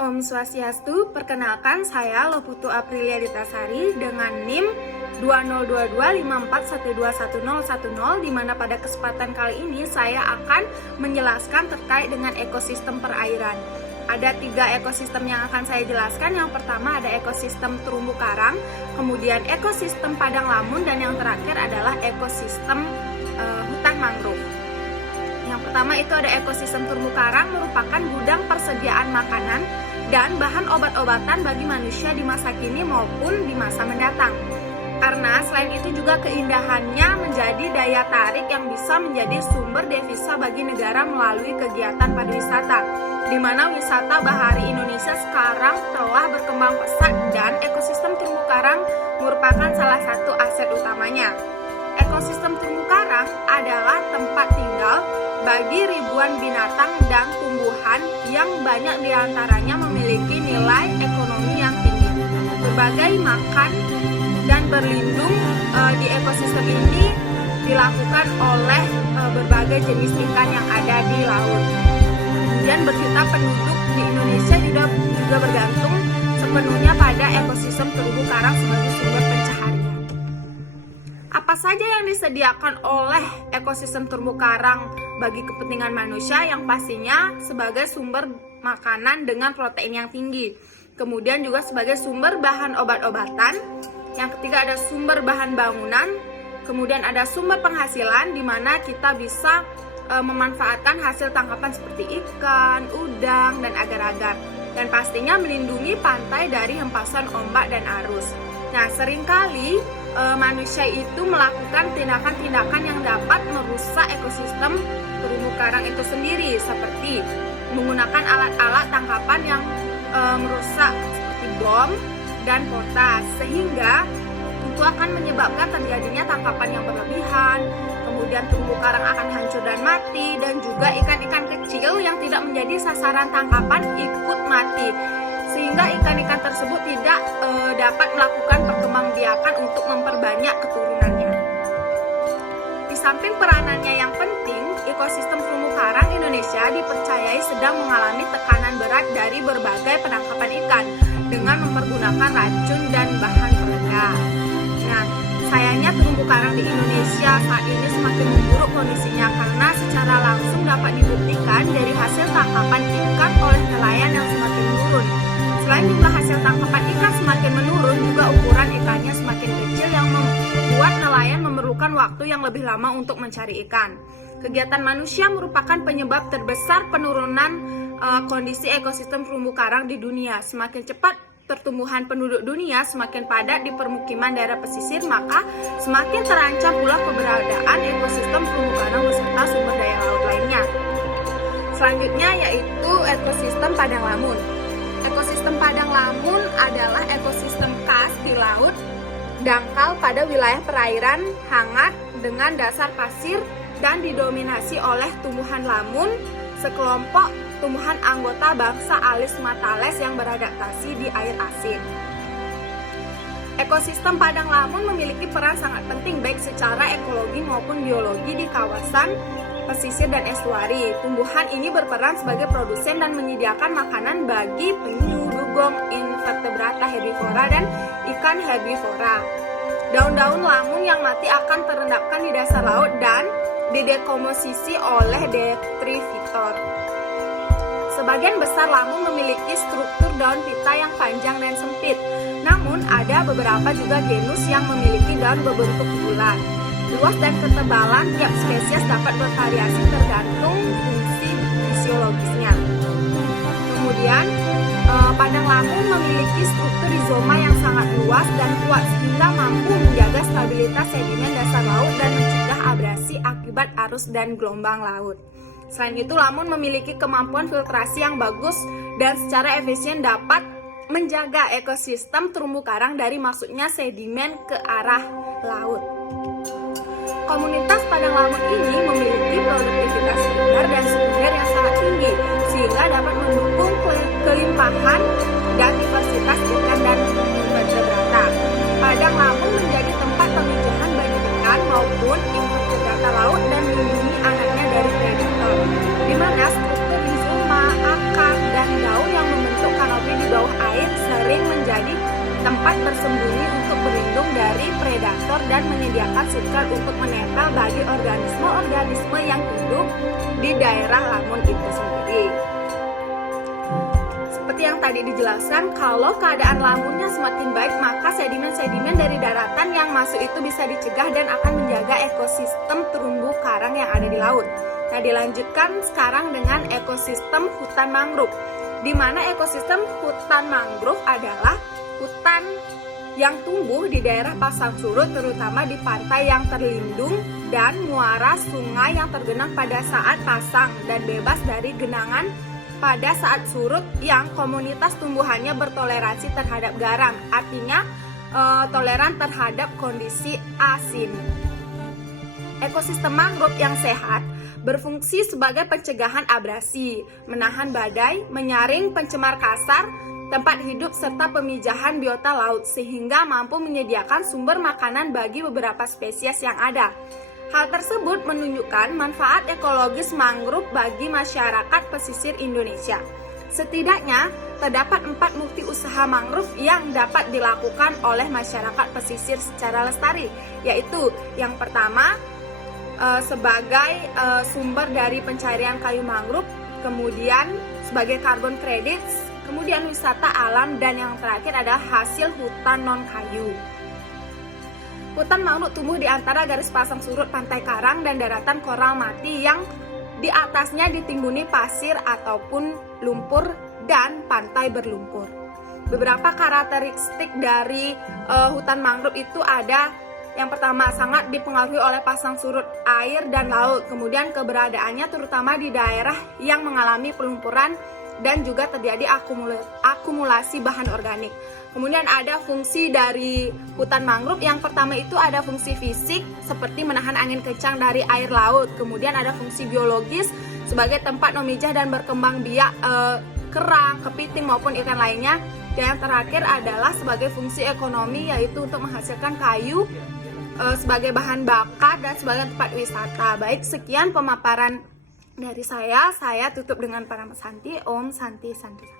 Om Swastiastu, perkenalkan saya Loputu Aprilia Ditasari dengan NIM 202254121010, di mana pada kesempatan kali ini saya akan menjelaskan terkait dengan ekosistem perairan. Ada 3 ekosistem yang akan saya jelaskan. Yang pertama ada ekosistem terumbu karang, kemudian ekosistem padang lamun, dan yang terakhir adalah ekosistem hutan mangrove. Yang pertama itu ada ekosistem terumbu karang, merupakan gudang persediaan makanan dan bahan obat-obatan bagi manusia di masa kini maupun di masa mendatang. Karena selain itu juga keindahannya menjadi daya tarik yang bisa menjadi sumber devisa bagi negara melalui kegiatan pariwisata, di mana wisata bahari Indonesia sekarang telah berkembang pesat dan ekosistem terumbu karang merupakan salah satu aset utamanya. Ekosistem terumbu karang adalah tempat tinggal bagi ribuan binatang dan tumbuhan yang banyak diantaranya memiliki nilai ekonomi yang tinggi. Berbagai makan dan berlindung di ekosistem ini dilakukan oleh berbagai jenis ikan yang ada di laut. Kemudian berjuta penduduk di Indonesia juga bergantung sepenuhnya pada ekosistem terumbu karang sebagai sumber pencaharian. Apa saja yang disediakan oleh ekosistem terumbu karang bagi kepentingan manusia? Yang pastinya sebagai sumber makanan dengan protein yang tinggi. Kemudian juga sebagai sumber bahan obat-obatan. Yang ketiga ada sumber bahan bangunan. Kemudian ada sumber penghasilan, di mana kita bisa memanfaatkan hasil tangkapan seperti ikan, udang, dan agar-agar. Dan pastinya melindungi pantai dari hempasan ombak dan arus. Nah, seringkali manusia itu melakukan tindakan-tindakan yang dapat merusak ekosistem terumbu karang itu sendiri, seperti menggunakan alat-alat tangkapan yang merusak seperti bom dan potas, sehingga itu akan menyebabkan terjadinya tangkapan yang berlebihan. Kemudian terumbu karang akan hancur dan mati, dan juga ikan-ikan kecil yang tidak menjadi sasaran tangkapan ikut mati, sehingga ikan-ikan tersebut tidak dapat melakukan perkembangbiakan untuk memperbanyak keturunannya. Di samping peranannya yang penting, ekosistem terumbu karang Indonesia dipercayai sedang mengalami tekanan berat dari berbagai penangkapan ikan dengan mempergunakan racun dan bahan peledak. Nah, sayangnya terumbu karang di Indonesia saat ini semakin memburuk kondisinya karena secara langsung dapat dibuktikan dari hasil tangkapan ikan oleh nelayan yang semakin menurun. Selain jumlah hasil tangkapan ikan semakin menurun, juga ukuran ikannya semakin kecil yang membuat nelayan memerlukan waktu yang lebih lama untuk mencari ikan. Kegiatan manusia merupakan penyebab terbesar penurunan kondisi ekosistem terumbu karang di dunia. Semakin cepat pertumbuhan penduduk dunia, semakin padat di permukiman daerah pesisir, maka semakin terancam pula keberadaan ekosistem terumbu karang beserta sumber daya laut lainnya. Selanjutnya yaitu ekosistem padang lamun. Ekosistem padang lamun adalah ekosistem khas di laut dangkal pada wilayah perairan hangat dengan dasar pasir dan didominasi oleh tumbuhan lamun, sekelompok tumbuhan anggota bangsa alis matales yang beradaptasi di air asin. Ekosistem padang lamun memiliki peran sangat penting baik secara ekologi maupun biologi di kawasan pesisir dan estuari. Tumbuhan ini berperan sebagai produsen dan menyediakan makanan bagi penyu, dugong, invertebrata herbivora, dan ikan herbivora. Daun-daun lamun yang mati akan terendapkan di dasar laut dan didekomposisi oleh detritivor. Sebagian besar lamun memiliki struktur daun pita yang panjang dan sempit. Namun ada beberapa juga genus yang memiliki daun berbentuk bulat. Luas dan ketebalan tiap spesies dapat bervariasi tergantung fungsi fisiologisnya. Kemudian, padang lamun memiliki struktur rizoma yang sangat luas dan kuat sehingga mampu menjaga stabilitas sedimen dasar laut dan mencegah abrasi akibat arus dan gelombang laut. Selain itu, lamun memiliki kemampuan filtrasi yang bagus dan secara efisien dapat menjaga ekosistem terumbu karang dari masuknya sedimen ke arah laut. Komunitas padang lamun ini memiliki produktivitas primer dan sekunder yang sangat tinggi, sehingga dapat mendukung kelimpahan dan diversitas ikan dan invertebrata. Padang lamun menjadi tempat pemijahan bagi ikan maupun invertebrata laut dan melindungi anaknya dari predator, di mana struktur rizoma, akar, dan daun yang membentuk kanal ditujukan untuk menempel bagi organisme-organisme yang hidup di daerah lamun itu sendiri. Seperti yang tadi dijelaskan, kalau keadaan lamunnya semakin baik, maka sedimen-sedimen dari daratan yang masuk itu bisa dicegah dan akan menjaga ekosistem terumbu karang yang ada di laut. Nah, dilanjutkan sekarang dengan ekosistem hutan mangrove, di mana ekosistem hutan mangrove adalah hutan yang tumbuh di daerah pasang surut, terutama di pantai yang terlindung dan muara sungai yang tergenang pada saat pasang dan bebas dari genangan pada saat surut, yang komunitas tumbuhannya bertoleransi terhadap garam, artinya toleran terhadap kondisi asin. Ekosistem mangrove yang sehat berfungsi sebagai pencegahan abrasi, menahan badai, menyaring pencemar kasar, tempat hidup, serta pemijahan biota laut, sehingga mampu menyediakan sumber makanan bagi beberapa spesies yang ada. Hal tersebut menunjukkan manfaat ekologis mangrove bagi masyarakat pesisir Indonesia. Setidaknya, terdapat 4 multi usaha mangrove yang dapat dilakukan oleh masyarakat pesisir secara lestari, yaitu yang pertama, sebagai sumber dari pencarian kayu mangrove, kemudian sebagai carbon credits, kemudian wisata alam, dan yang terakhir adalah hasil hutan non-kayu. Hutan mangrove tumbuh di antara garis pasang surut pantai karang dan daratan koral mati yang di atasnya ditimbuni pasir ataupun lumpur dan pantai berlumpur. Beberapa karakteristik dari hutan mangrove itu ada: yang pertama, sangat dipengaruhi oleh pasang surut air dan laut. Kemudian keberadaannya terutama di daerah yang mengalami pelumpuran dan juga terjadi akumulasi bahan organik. Kemudian ada fungsi dari hutan mangrove. Yang pertama itu ada fungsi fisik seperti menahan angin kencang dari air laut. Kemudian ada fungsi biologis sebagai tempat memijah dan berkembang biak kerang, kepiting maupun ikan lainnya. Dan yang terakhir adalah sebagai fungsi ekonomi, yaitu untuk menghasilkan kayu sebagai bahan bakar dan sebagai tempat wisata. Baik, sekian pemaparan dari saya tutup dengan Paramat Santi. Om Santi Santi.